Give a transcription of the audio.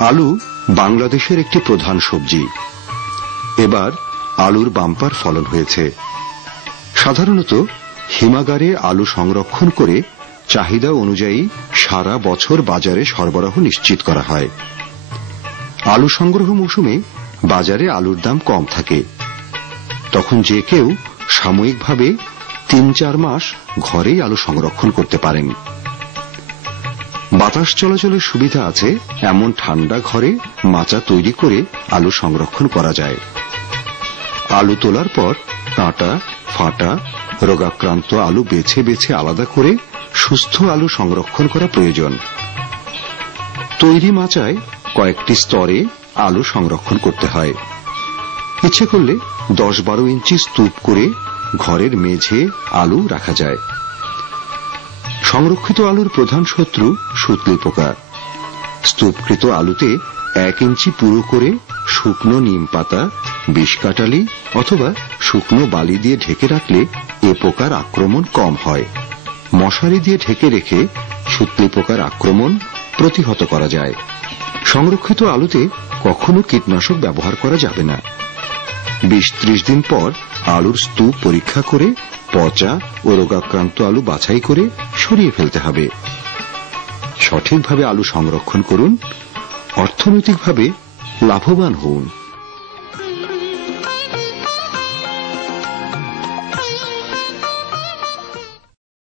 আলু বাংলাদেশের একটি প্রধান সবজি। এবার আলুর বাম্পার ফলন হয়েছে। সাধারণত হিমাগারে আলু সংরক্ষণ করে চাহিদা অনুযায়ী সারা বছর বাজারে সরবরাহ নিশ্চিত করা হয়। আলু সংগ্রহ মৌসুমে বাজারে আলুর দাম কম থাকে। তখন যে কেউ সাময়িকভাবে তিন চার মাস ঘরেই আলু সংরক্ষণ করতে পারেন। বাতাস চলাচলের সুবিধা আছে এমন ঠান্ডা ঘরে মাচা তৈরি করে আলু সংরক্ষণ করা যায়। আলু তোলার পর কাঁটা ফাটা, রোগাক্রান্ত আলু বেছে বেছে আলাদা করে সুস্থ আলু সংরক্ষণ করা প্রয়োজন। তৈরি মাচায় কয়েকটি স্তরে আলু সংরক্ষণ করতে হয়। ইচ্ছে করলে দশ বারো ইঞ্চি স্তূপ করে ঘরের মেঝে আলু রাখা যায়। সংরক্ষিত আলুর প্রধান শত্রু সুতলি পোকা। স্তূপকৃত আলুতে এক ইঞ্চি পুরো করে শুকনো নিম পাতা, বিষ কাটালি অথবা শুকনো বালি দিয়ে ঢেকে রাখলে এ পোকার আক্রমণ কম হয়। মশারি দিয়ে ঢেকে রেখে সুতলি পোকার আক্রমণ প্রতিহত করা যায়। সংরক্ষিত আলুতে কখনো কীটনাশক ব্যবহার করা যাবে না। বিশ ত্রিশ দিন পর আলুর স্তূপ পরীক্ষা করে, পচা ও রোগাক্রান্ত আলু বাছাই করে সরিয়ে ফেলতে হবে। সঠিকভাবে আলু সংরক্ষণ করুন। অর্থনৈতিকভাবে লাভবান হন।